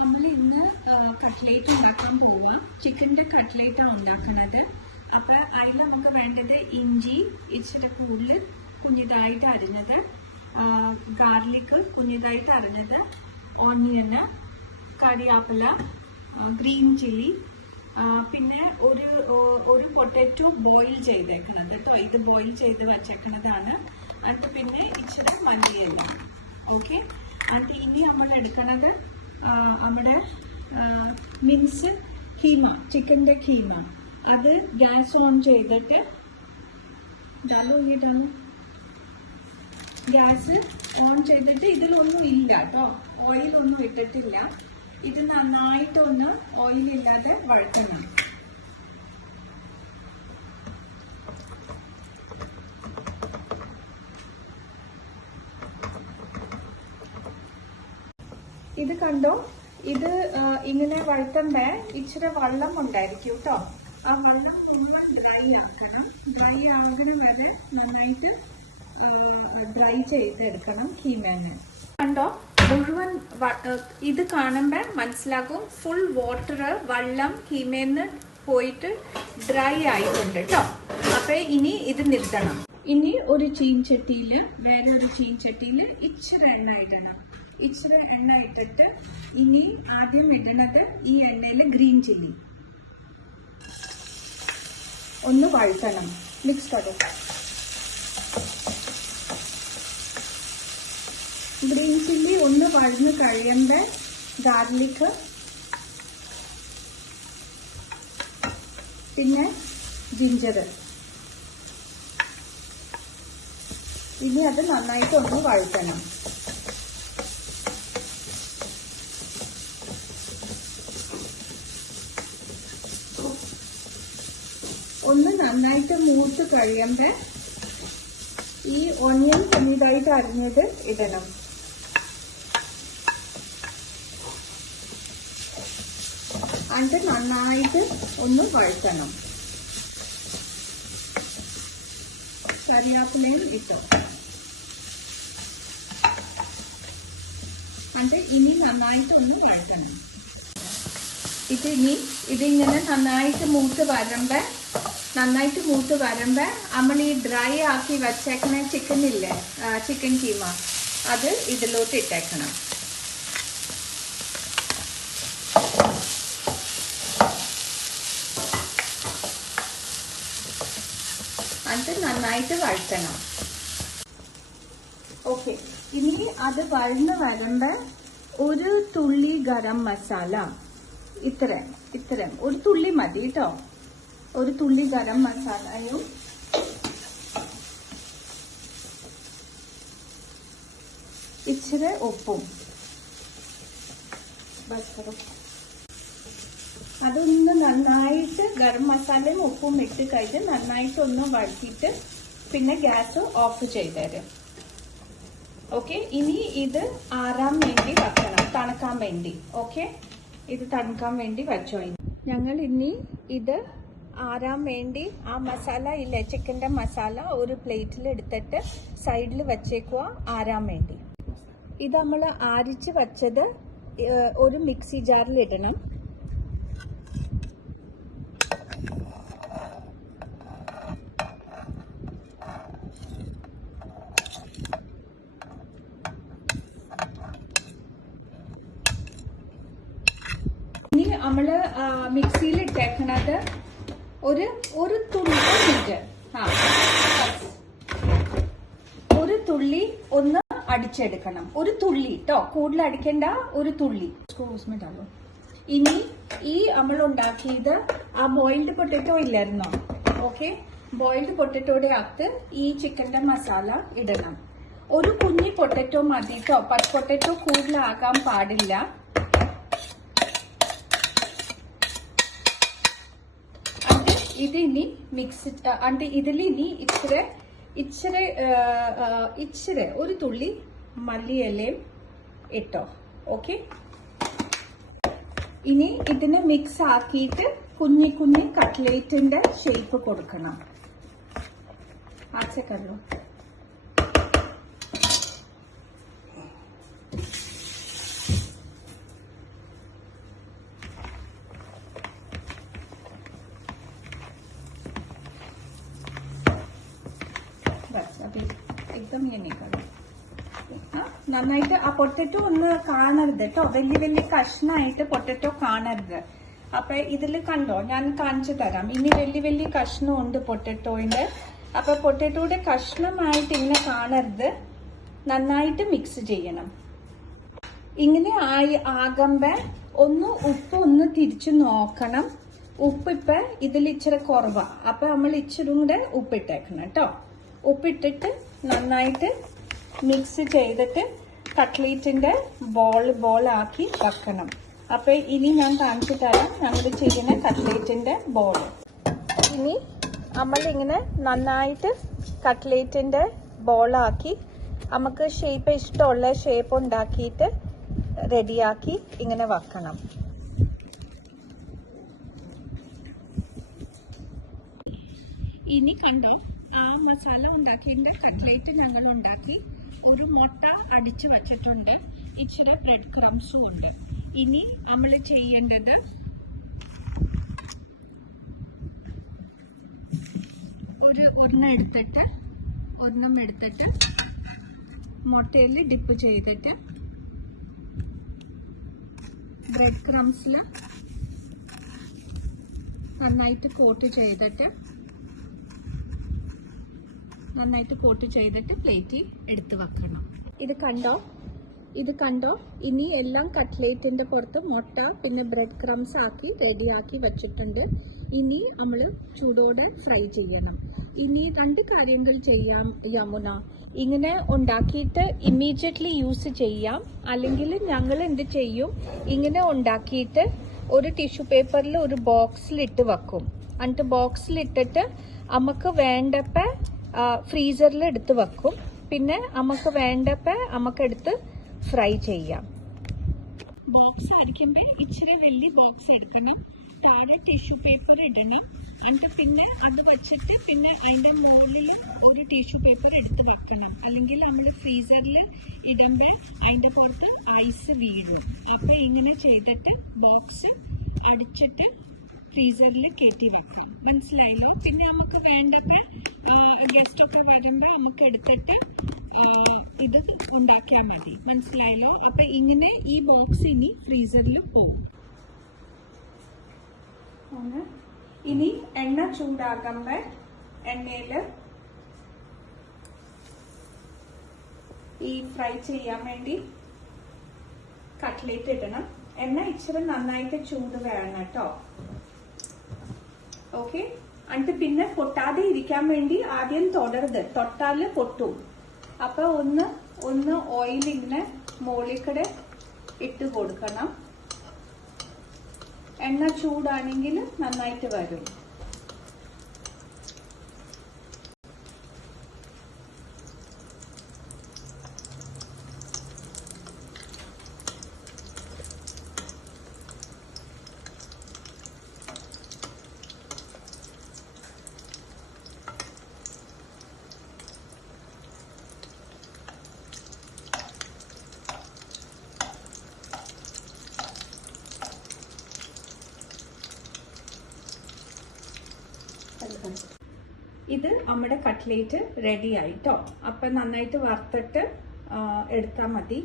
നമ്മൾ ഇന്ന് കട്ട്ലേറ്റ് ഉണ്ടാക്കാൻ പോവുക. ചിക്കൻ്റെ കട്ട്ലേറ്റാണ് ഉണ്ടാക്കുന്നത്. അപ്പോൾ അതിൽ നമുക്ക് വേണ്ടത് ഇഞ്ചി ഇച്ചിരി കൂടുതൽ കുഞ്ഞിതായിട്ട് അരിഞ്ഞത്, ഗാർലിക് കുഞ്ഞിതായിട്ട് അരിഞ്ഞത്, ഓണിയന്, കറിവേപ്പില, ഗ്രീൻ ചില്ലി, പിന്നെ ഒരു പൊട്ടാറ്റോ ബോയിൽ ചെയ്തേക്കുന്നത് കേട്ടോ. ഇത് ബോയിൽ ചെയ്ത് വച്ചേക്കുന്നതാണ്. എന്നിട്ട് പിന്നെ ഇച്ചിരി മല്ലിയില. ഓക്കെ, എന്നിട്ട് ഇനി നമ്മൾ എടുക്കുന്നത് നമ്മുടെ മിൻസ് കീമ, ചിക്കൻ്റെ കീമ. അത് ഗ്യാസ് ഓൺ ചെയ്തിട്ട് ഗ്യാസ് ഓൺ ചെയ്തിട്ട് ഇതിലൊന്നും ഇല്ല കേട്ടോ, ഓയിലൊന്നും ഇട്ടിട്ടില്ല. ഇത് നന്നായിട്ടൊന്ന് ഓയിലില്ലാതെ വഴറ്റണം. ഇത് കണ്ടോ, ഇത് ഇങ്ങനെ വഴറ്റണ്ടേ ഇച്ചിരി വെള്ളം ഉണ്ടായിരിക്കും കേട്ടോ. ആ വെള്ളം മുഴുവൻ ഡ്രൈ ആക്കണം. ഡ്രൈ ആകണ വരെ നന്നായിട്ട് ഡ്രൈ ചെയ്തെടുക്കണം കീമേനെ. കണ്ടോ, മുഴുവൻ ഇത് കാണുമ്പോൾ മനസ്സിലാകും ഫുൾ വാട്ടർ വെള്ളം കീമേന്ന് പോയിട്ട് ഡ്രൈ ആയിട്ടുണ്ട് കേട്ടോ. അപ്പൊ ഇനി ഇത് നിർത്തണം. ഇനി ഒരു ചീൻചട്ടിയിൽ, വേറെ ഒരു ചീൻചട്ടിയിൽ ഇച്ചിരി എണ്ണ ഇടണം. ഇച്ചിരി എണ്ണ ഇട്ടിട്ട് ഇനി ആദ്യം ഇടണത് ഈ എണ്ണയിൽ ഗ്രീൻ ചില്ലി ഒന്ന് വഴറ്റണം. മിക്സ് കടോ. ഗ്രീൻ ചില്ലി ഒന്ന് വഴന്ന് കഴിയുമ്പോൾ ഗാർലിക്, പിന്നെ ജിഞ്ചർ. ഇനി അത് നന്നായിട്ട് ഒന്ന് വഴറ്റണം. ഒന്ന് നന്നായിട്ട് മൂത്ത് കഴിയുമ്പോൾ ഈ ഓണിയൻ കുഞ്ഞിതായിട്ട് അരിഞ്ഞത് ഇടണം. എന്നിട്ട് നന്നായിട്ട് ഒന്ന് വഴറ്റണം. കറിവേപ്പിലയും ഇട്ടോ. എന്നിട്ട് ഇനി നന്നായിട്ട് ഒന്ന് വഴറ്റണം. ഇതിങ്ങനെ നന്നായിട്ട് മൂത്ത് വരുമ്പോൾ നമ്മൾ ഈ ഡ്രൈ ആക്കി വച്ചേക്കണ ചിക്കൻ ഇല്ലേ, ചിക്കൻ കീമ, അത് ഇതിലോട്ട് ഇട്ടേക്കണം. എന്നിട്ട് നന്നായിട്ട് വഴറ്റണം. ഓക്കെ, ഇനി അത് വഴന്ന് വരുമ്പോൾ ഒരു തുള്ളി ഗരം മസാല, ഇത്രയും ഒരു തുള്ളി മതി കേട്ടോ. ഒരു തുള്ളി ഗരം മസാലയും ഇച്ചിരി ഉപ്പും. അതൊന്ന് നന്നായിട്ട് ഗരം മസാലയും ഉപ്പും ഇട്ട് കഴിഞ്ഞ് നന്നായിട്ട് ഒന്ന് വഴറ്റിയിട്ട് പിന്നെ ഗ്യാസ് ഓഫ് ചെയ്തേരും. ഓക്കെ, ഇനി ഇത് ആറാൻ വേണ്ടി വെക്കണം, തണുക്കാൻ വേണ്ടി. ഓക്കെ, ഇത് തണുക്കാൻ വേണ്ടി വെച്ചോ. ഞങ്ങൾ ഇനി ഇത് ആറാൻ വേണ്ടി ആ മസാല ഇല്ലേ, ചിക്കൻ്റെ മസാല ഒരു പ്ലേറ്റിൽ എടുത്തിട്ട് സൈഡിൽ വെച്ചേക്കുക ആറാൻ വേണ്ടി. ഇത് നമ്മൾ ആരിച്ച് വച്ചത് ഒരു മിക്സി ജാറിൽ ഇടണം. ഇനി നമ്മള് മിക്സിയിൽ ഇട്ടേക്കണത് ഒരു തുള്ളി ഒന്ന് അടിച്ചെടുക്കണം. ഒരു തുള്ളി കേട്ടോ, കൂടുതൽ അടിക്കണ്ട, ഒരു തുള്ളി. ഇനി ഈ നമ്മൾ ഉണ്ടാക്കിയത് ആ ബോയിൽഡ് പൊട്ടറ്റോ ഇല്ലായിരുന്നോ? ഓക്കെ, ബോയിൽഡ് പൊട്ടറ്റോയുടെ അകത്ത് ഈ ചിക്കൻ്റെ മസാല ഇടണം. ഒരു കുഞ്ഞി പൊട്ടറ്റോ മതി കേട്ടോ, പൊട്ടറ്റോ കൂടുതലാകാൻ പാടില്ല. ഇതിനി മിക്സ്, ഇതിലിനി ഇച്ചിരി ഒരു തുള്ളി മല്ലിയിലയും ഇട്ടോ. ഓക്കെ, ഇനി ഇതിനെ മിക്സ് ആക്കിയിട്ട് കുഞ്ഞി കട്ട്ലേറ്റിന്റെ ഷേപ്പ് കൊടുക്കണം. ആച്ചക്കല്ലോ. एकदम ये नहीं करना നന്നായിട്ട് ആ പൊട്ടറ്റോ ഒന്ന് കാണരുത് കേട്ടോ വലിയ കഷ്ണമായിട്ട് പൊട്ടറ്റോ കാണരുത് അപ്പൊ ഇതിൽ കണ്ടോ ഞാൻ കാണിച്ചു തരാം ഇനി വലിയ കഷ്ണം ഉണ്ട് പൊട്ടറ്റോയുടെ അപ്പൊ പൊട്ടറ്റോയുടെ കഷ്ണമായിട്ട് ഇങ്ങനെ കാണരുത് നന്നായിട്ട് മിക്സ് ചെയ്യണം ഇങ്ങനെ ആകുമ്പോ ഒന്ന് ഉപ്പ് ഒന്ന് തിരിച്ചു നോക്കണം ഉപ്പ് ഇപ്പൊ ഇതിൽ ഇച്ചിരി കുറവാ അപ്പൊ നമ്മൾ ഇച്ചിരി കൂടെ ഉപ്പിട്ടേക്കണം കേട്ടോ ഉപ്പിട്ടിട്ട് നന്നായിട്ട് മിക്സ് ചെയ്തിട്ട് കട്ട്ലേറ്റിന്റെ ബോൾ ആക്കി വെക്കണം അപ്പൊ ഇനി ഞാൻ കാണിച്ചു തരാം ഞങ്ങൾ ചെയ്യുന്ന കട്ട്ലേറ്റിന്റെ ബോൾ ഇനി നമ്മൾ ഇങ്ങനെ നന്നായിട്ട് കട്ട്ലേറ്റിന്റെ ബോളാക്കി നമുക്ക് ഷേപ്പ് ഇഷ്ടമുള്ള ഷേപ്പ് ഉണ്ടാക്കിയിട്ട് റെഡിയാക്കി ഇങ്ങനെ വെക്കണം ഇനി കണ്ടോ ആ മസാല ഉണ്ടാക്കിയതിന്റെ കട്ട്ലേറ്റ് ഞങ്ങൾ ഉണ്ടാക്കി ഒരു മുട്ട അടിച്ചു വച്ചിട്ടുണ്ട് ഇച്ചിരി ബ്രെഡ് ക്രംസും ഉണ്ട് ഇനി നമ്മൾ ചെയ്യേണ്ടത് ഒരെണ്ണം എടുത്തിട്ട് മുട്ടയിൽ ഡിപ്പ് ചെയ്തിട്ട് ബ്രെഡ് ക്രംസിൽ നന്നായിട്ട് കോട്ട് ചെയ്തിട്ട് പ്ലേറ്റിൽ എടുത്ത് വെക്കണം ഇത് കണ്ടോ ഇനി എല്ലാം കട്ട്ലേറ്റിന്റെ പുറത്ത് മുട്ട പിന്നെ ബ്രെഡ് ക്രംസ് ആക്കി റെഡിയാക്കി വെച്ചിട്ടുണ്ട് ഇനി നമ്മൾ ചൂടോടെ ഫ്രൈ ചെയ്യണം ഇനി 2 കാര്യങ്ങൾ ചെയ്യാം യമുന ഇങ്ങനെ ഉണ്ടാക്കിയിട്ട് ഇമ്മീഡിയറ്റ്ലി യൂസ് ചെയ്യാം അല്ലെങ്കിൽ ഞങ്ങൾ എന്ത് ചെയ്യും ഇങ്ങനെ ഉണ്ടാക്കിയിട്ട് ഒരു ടിഷ്യൂ പേപ്പറിൽ ഒരു ബോക്സിലിട്ട് വെക്കും എന്നിട്ട് ബോക്സിലിട്ടിട്ട് നമുക്ക് വേണ്ടപ്പോ ഫ്രീസറിൽ എടുത്ത് വെക്കും പിന്നെ നമുക്ക് വേണ്ടപ്പോ നമുക്ക് എടുത്ത് ഫ്രൈ ചെയ്യാം ബോക്സ് ആയിരിക്കുമ്പോ ഇച്ചിരി വലിയ ബോക്സ് എടുക്കണം താഴെ ടിഷ്യൂ പേപ്പർ ഇടണം എന്നിട്ട് പിന്നെ അത് വെച്ചിട്ട് പിന്നെ അതിന്റെ മുകളിൽ ഒരു ടിഷ്യൂ പേപ്പർ എടുത്ത് വെക്കണം അല്ലെങ്കിൽ നമ്മൾ ഫ്രീസറിൽ ഇടുമ്പോൾ അതിന്റെ പുറത്ത് ഐസ് വീഴും അപ്പൊ ഇങ്ങനെ ചെയ്തിട്ട് ബോക്സ് അടിച്ചിട്ട് ഫ്രീസറിൽ കയറ്റി വെക്കണം മനസ്സിലായല്ലോ പിന്നെ നമുക്ക് വേണ്ടപ്പോ ഗസ്റ്റ് ഒക്കെ വരുമ്പോ നമുക്ക് എടുത്തിട്ട് ഇത് ഉണ്ടാക്കിയാൽ മതി മനസ്സിലായല്ലോ അപ്പൊ ഇങ്ങനെ ഈ ബോക്സ് ഇനി ഫ്രീസറിൽ പോകും ഇനി എണ്ണ ചൂടാക്കുമ്പോ എണ്ണയില് ഈ ഫ്രൈ ചെയ്യാൻ വേണ്ടി കട്ട്ലേറ്റ് ഇടണം എണ്ണ ഇച്ചിരി നന്നായിട്ട് ചൂട് വേണം കേട്ടോ ഓക്കെ എന്നിട്ട് പിന്നെ പൊട്ടാതെ ഇരിക്കാൻ വേണ്ടി ആദ്യം തൊടരുത് തൊട്ടാല് പൊട്ടും അപ്പൊ ഒന്ന് ഓയിൽ ഇങ്ങനെ മോളിക്കടെ ഇട്ട് കൊടുക്കണം എണ്ണ ചൂടാണെങ്കിൽ നന്നായിട്ട് വരും ഇത് നമ്മുടെ കട്ട്ലേറ്റ് റെഡി ആയിട്ടോ അപ്പൊ നന്നായിട്ട് വറുത്തിട്ട് എടുത്താൽ മതി